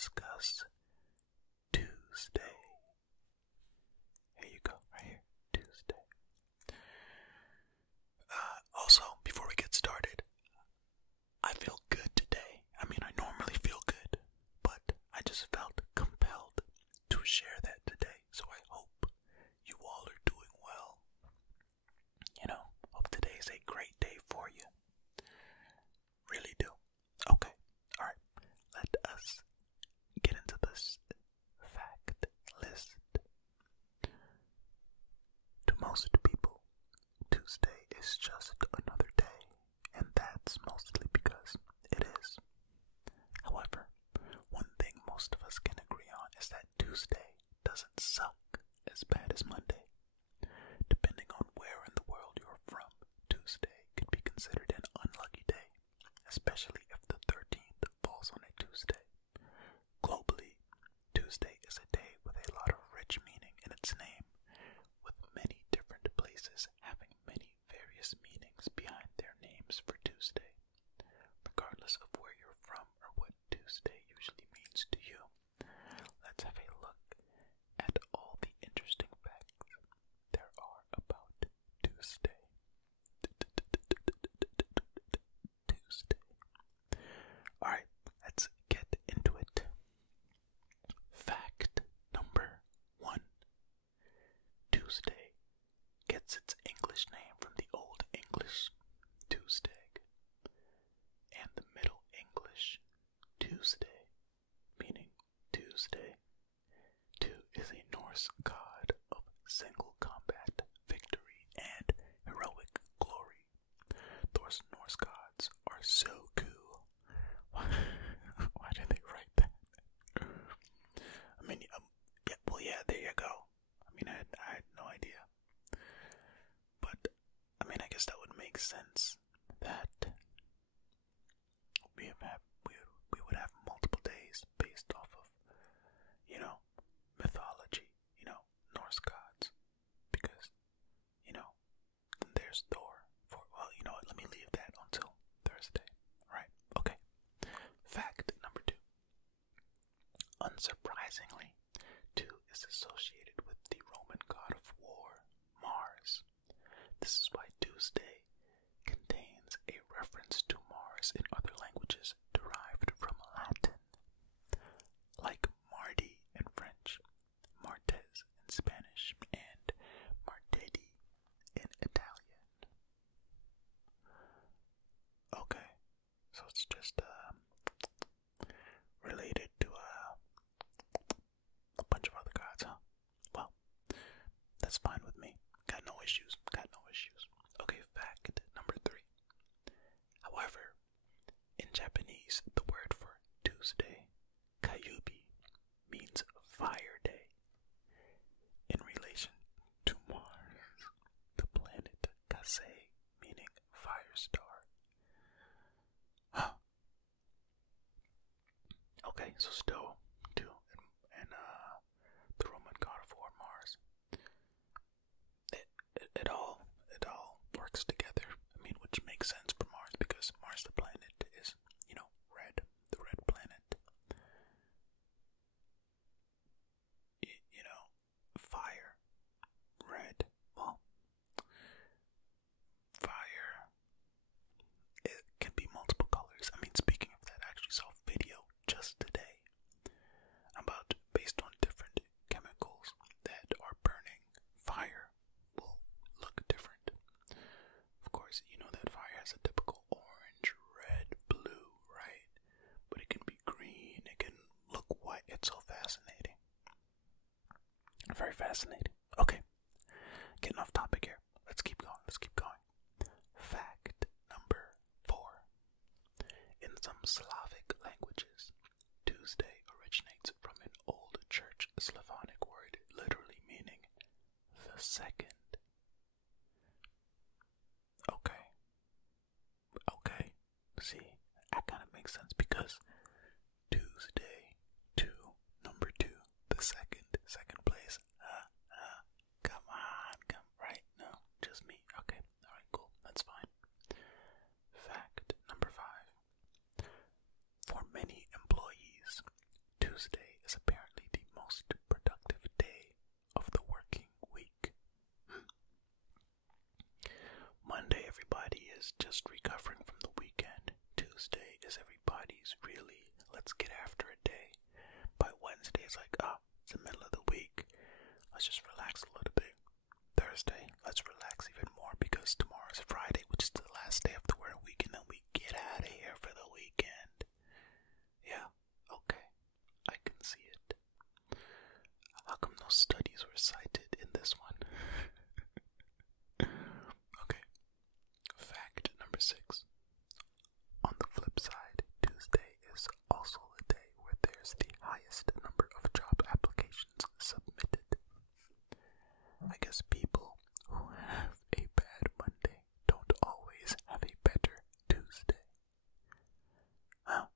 discuss Tuesday. Here you go, right here, Tuesday. Also, before we get started, I feel good today. I mean, I normally feel good, but I just felt compelled to share that today. So I hope you all are doing well. Hope today is a great day for you. Really do. Okay, alright. Let us get into this fact list. To most people, Tuesday is just another day, and that's mostly because it is. However, one thing most of us can agree on is that Tuesday doesn't suck as bad as Monday. Depending on where in the world you're from, Tuesday could be considered an unlucky day, especially if the 13th falls on a Tuesday. Globally, Tuesday is a day with a lot of rich meaning in its name, with many different places having many various meanings behind their names for Tuesday. Regardless of where you're from or what Tuesday usually means to you, let's have a look at all the interesting facts there are about Tuesday. Tuesday. Alright, let's get into it. Fact number 1. Tuesday gets its English name from the Old English Tuesday and the Middle English Tuesday, meaning Tuesday. Tu is a Norse god of single combat, victory, and heroic glory. Those Norse gods are so cool. Why did they write that? I mean, yeah, there you go. I mean, I had no idea. But, I mean, I guess that would make sense that we would have multiple days based off of, mythology, Norse gods. Because, there's Thor. Well, you know what, let me leave that until Thursday. Right, okay. Fact number 2. Unsurprisingly, 2 is associated with the Roman god of war, Mars. This is why Tuesday contains a reference to Mars in other languages derived from Latin, like Mardi in French, Martes in Spanish, and Martedi in Italian. Okay, so it's just related to a bunch of other gods, huh? Well, that's fine with me. Got no issues. Okay, fact number 3. However, in Japanese, the word for Tuesday, Kayubi, means fire day. In relation to Mars, the planet Kasei, meaning fire star. Huh. Okay, so still 2 and the Roman god of war, Mars. It all works together. I mean, which makes sense for Mars because Mars, the planet, is red, the red planet. Fire, red. Well, fire. It can be multiple colors. I mean, speaking of that, I actually saw a video just today about based on different chemicals that are burning, fire will look different. Of course, you know that fire has a typical orange, red, blue, right? But it can be green, it can look white. It's so fascinating. Very fascinating. Okay, getting off topic here. Let's keep going. Fact number 4. In some Slavic languages, Tuesday originates from an old church Slavonic word literally meaning the second. Okay. See, that kind of makes sense because Tuesday, number 2, the second place. Come on, right? No, just me. Okay, alright, cool, that's fine. Fact number 5. For many employees, Tuesday just recovering from the weekend. Tuesday is everybody's really let's get after a day. By Wednesday, it's like, it's the middle of the week. Let's just relax a little bit. Thursday, let's relax even more because tomorrow is Friday, which is the last day of the work week, and then we get out of here for the weekend. Yeah, okay, I can see it. How come no studies were cited in this one? Okay, fact number 6. On the flip side, Tuesday is also the day where there's the highest number of job applications submitted. I guess people who have a bad Monday don't always have a better Tuesday. Huh?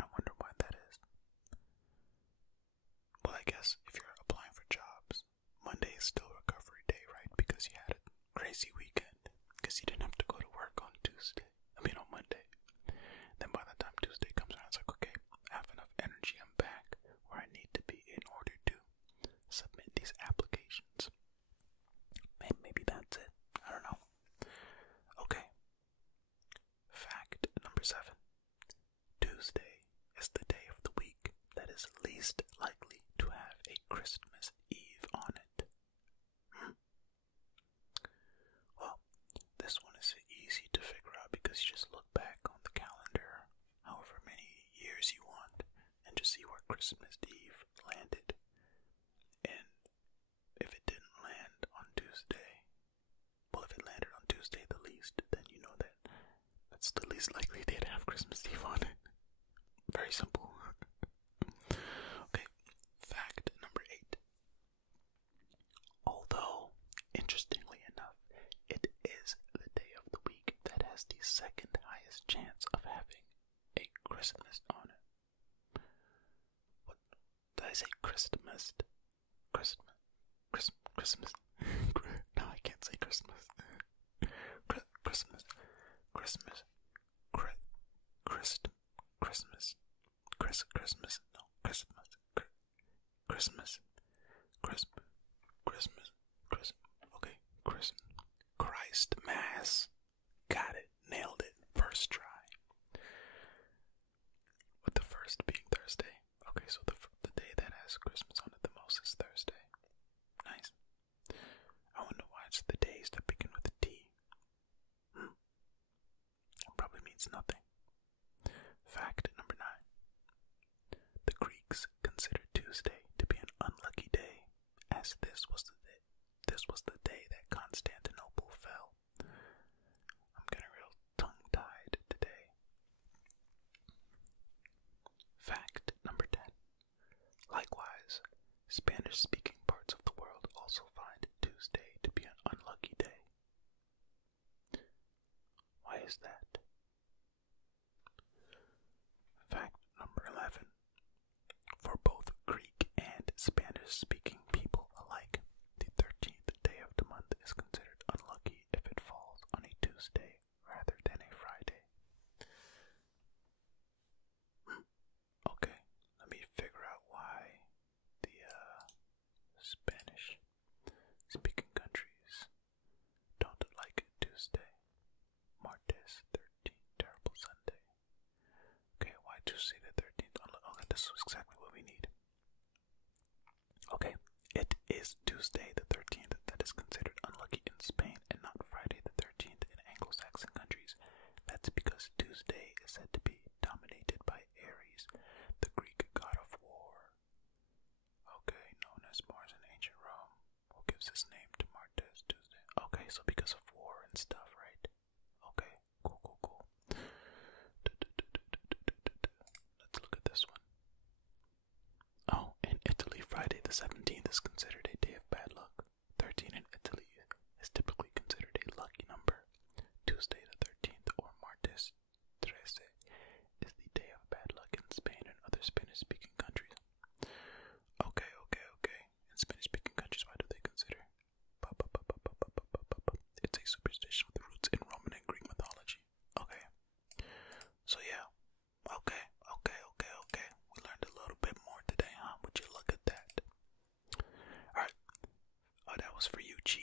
I wonder why that is. Well, I guess if you're applying for jobs, Monday is still recovery day, right? Because you had a crazy weekend. Because you didn't have to go to work on Monday. Then by the time Tuesday comes around, it's like, okay, I have enough energy, I'm back where I need to be in order to submit these applications. Maybe that's it. I don't know. Okay. Fact number 7. Tuesday is the day of the week that is least likely to have a Christmas Eve on it. Well, this one is easy to figure out because you just look back on the calendar however many years you want and just see where Christmas Eve landed. And if it didn't land on Tuesday, well, if it landed on Tuesday the least, then you know that that's the least likely day to have Christmas Eve on it. Very simple. Okay, fact number 8. Although, interestingly enough, it is the day of the week that has the second highest chance of having a Christmas on it. What did I say? Christmas? Christmas? No, I can't say Christmas. Christmas. Christmas. Okay, Christ Mass. Got it, nailed it, first try. With the first being Thursday. Okay, so the day that has Christmas on it the most is Thursday. Nice. I wonder why it's the days that begin with a T. It probably means nothing. Fact number 9. The Greeks considered Tuesday to be an unlucky day, as this was the day that Constantinople fell. I'm getting real tongue-tied today. Fact number 10. Likewise, Spanish-speaking parts of the world also find Tuesday to be an unlucky day. Why is that? Fact number 11. For both Greek and Spanish-speaking people alike, the 13th day of the month is considered unlucky if it falls on a Tuesday rather than a Friday. Okay, let me figure out why the Spanish-speaking countries don't like Tuesday. Martes 13th, terrible Sunday. Okay, why Tuesday the 13th? Okay, this is exactly what we need. Okay, it is Tuesday the 13th that is considered unlucky in Spain and not Friday the 13th in Anglo-Saxon countries. That's because Tuesday is said to be dominated by Ares, the Greek god of war. Okay, known as Mars in ancient Rome, who gives his name to Martes Tuesday. Okay, so because of war and stuff, right? Okay, cool. Let's look at this one. Oh, in Italy, Friday the 17th is considered a day of bad luck. 13 in Italy is typically considered a lucky number. Tuesday the 13th, or Martes 13, is the day of bad luck in Spain and other Spanish-speaking countries. Okay. In Spanish-speaking countries, why do they consider? It's a superstition with roots in Roman and Greek mythology. Okay. So yeah. Okay. We learned a little bit more today, huh? Would you look at that? Alright. Oh, that was for you, G.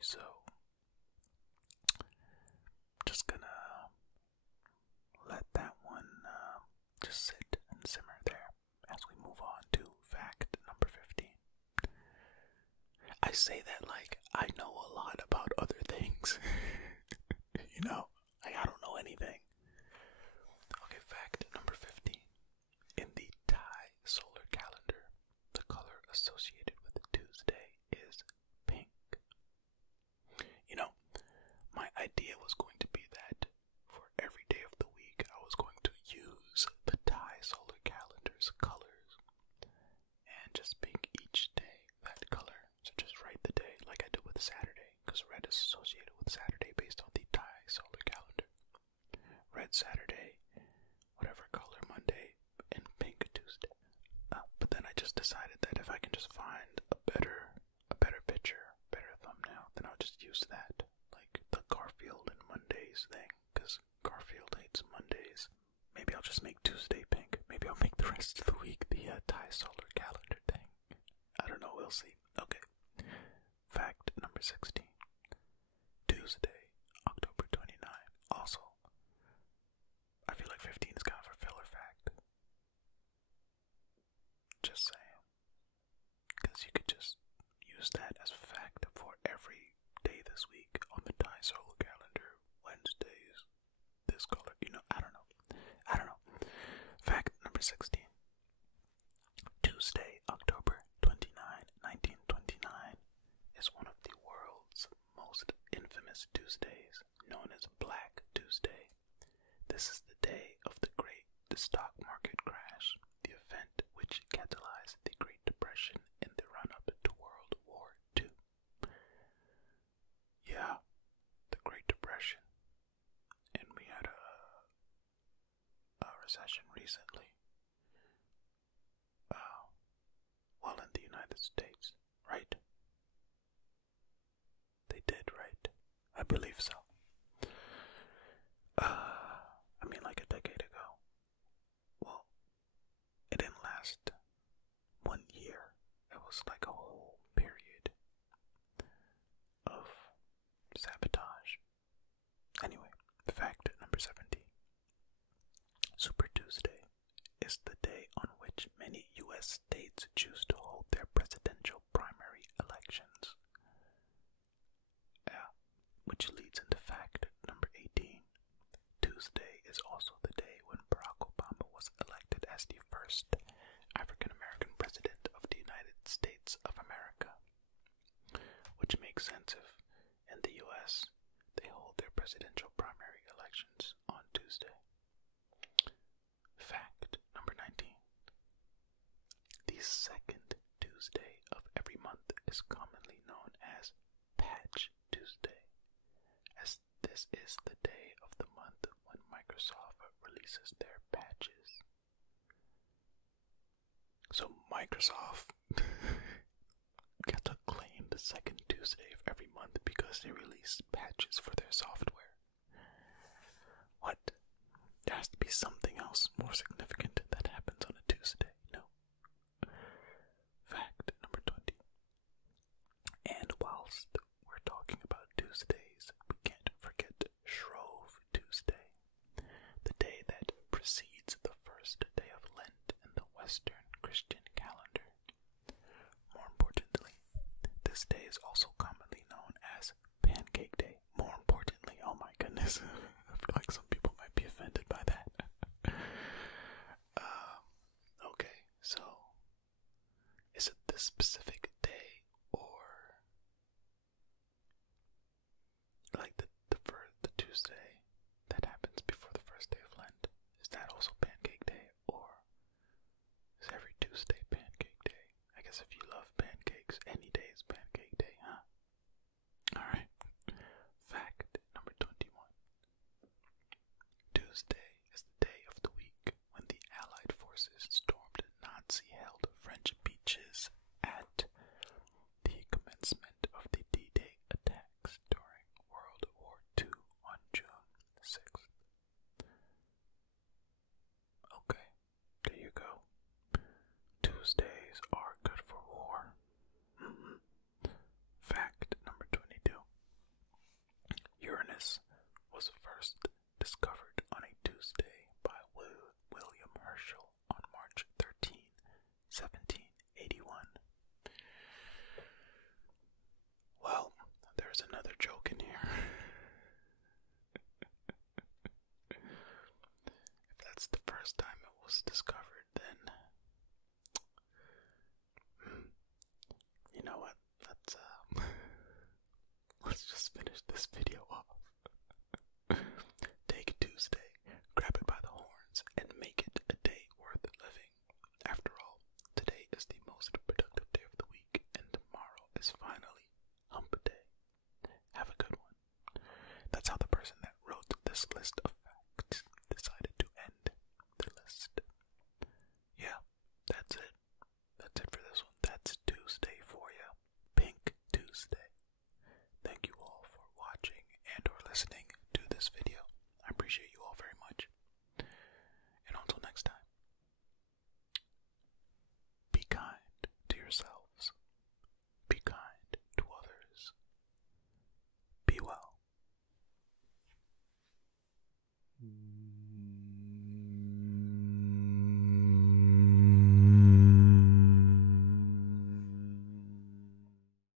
so just gonna let that one just sit and simmer there as we move on to fact number 15. I say that like I know a lot about other things. You know, like I don't know anything. Okay, fact number 15. In the Thai solar calendar, the color associated with Tuesday is pink. You know, my idea was going to be that for every day of the week, I was going to use the Thai solar calendar's colors and just pick each day that color. So just write the day like I do with Saturday, because red is associated with Saturday based on the Thai solar calendar. Red Saturday, whatever color Monday, and pink Tuesday. But then I just decided that if I can just find a better picture, better thumbnail, then I'll just use that. Like the Garfield and Mondays thing, because Garfield hates Mondays. Maybe I'll just make Tuesday pink. Maybe I'll make the rest of the week the Thai solar calendar thing. I don't know, we'll see. Okay. Fact number 16. Tuesday, October 29. Also, I feel like 15 is kind of a filler fact. Just saying. Because you could just use that as a fact for every day this week on the Thai solar calendar. Wednesdays, this color, you know, I don't know. Fact number 16. Tuesday, October 29, 1929 is one of the world's most infamous Tuesdays, known as Black Tuesday. This is the day of the stock market crash, the event which catalyzed the Great Depression in the run-up to World War II. Yeah, the Great Depression. And we had a recession recently. Well, in the United States, right? They did, right? I believe so. I mean, like a decade ago. Well, it didn't last 1 year. It was like a whole period of sabotage. Anyway, fact number 17. Super Tuesday is the day on which many U.S. states choose to hold their presidential primary elections. Yeah, which leads into fact number 18. Tuesday is also the day when Barack Obama was elected as the first African-American president of the United States of America. Which makes sense if, in the U.S., they hold their presidential primary elections on Tuesday. Fact number 19. The second Tuesday of every month is commonly known as Patch Tuesday, as this is the day of the month when Microsoft releases their patches. So Microsoft got to claim the second Tuesday of every month because they release patches for their software. What? There has to be something else more significant that happens on a Tuesday. No. Fact number 20. And whilst we're talking about Tuesdays, we can't forget Shrove Tuesday, the day that precedes the first day of Lent in the Western Christian calendar. More importantly, this day is also commonly known as Pancake Day. More importantly, oh my goodness, I feel like some people might be offended by that. Okay, so is it this specific day, or like the Tuesday that happens before the first day of Lent? Is that also Pancake Day, or is every Tuesday Pancake Day? I guess if you love pancakes, any day is Pancake Day, huh? Alright. Fact number 21. there's another joke in here. If that's the first time it was discovered, then you know what? Let's just finish this video off. Take Tuesday, grab it by the horns, and make it a day worth living. After all, today is the most productive day of the week, and tomorrow is finally hump day. Have a good one. That's how the person that wrote this list of facts decided to end the list. Yeah, that's it. That's it for this one. That's Tuesday for you. Pink Tuesday. Thank you all for watching and or listening to this video. I appreciate you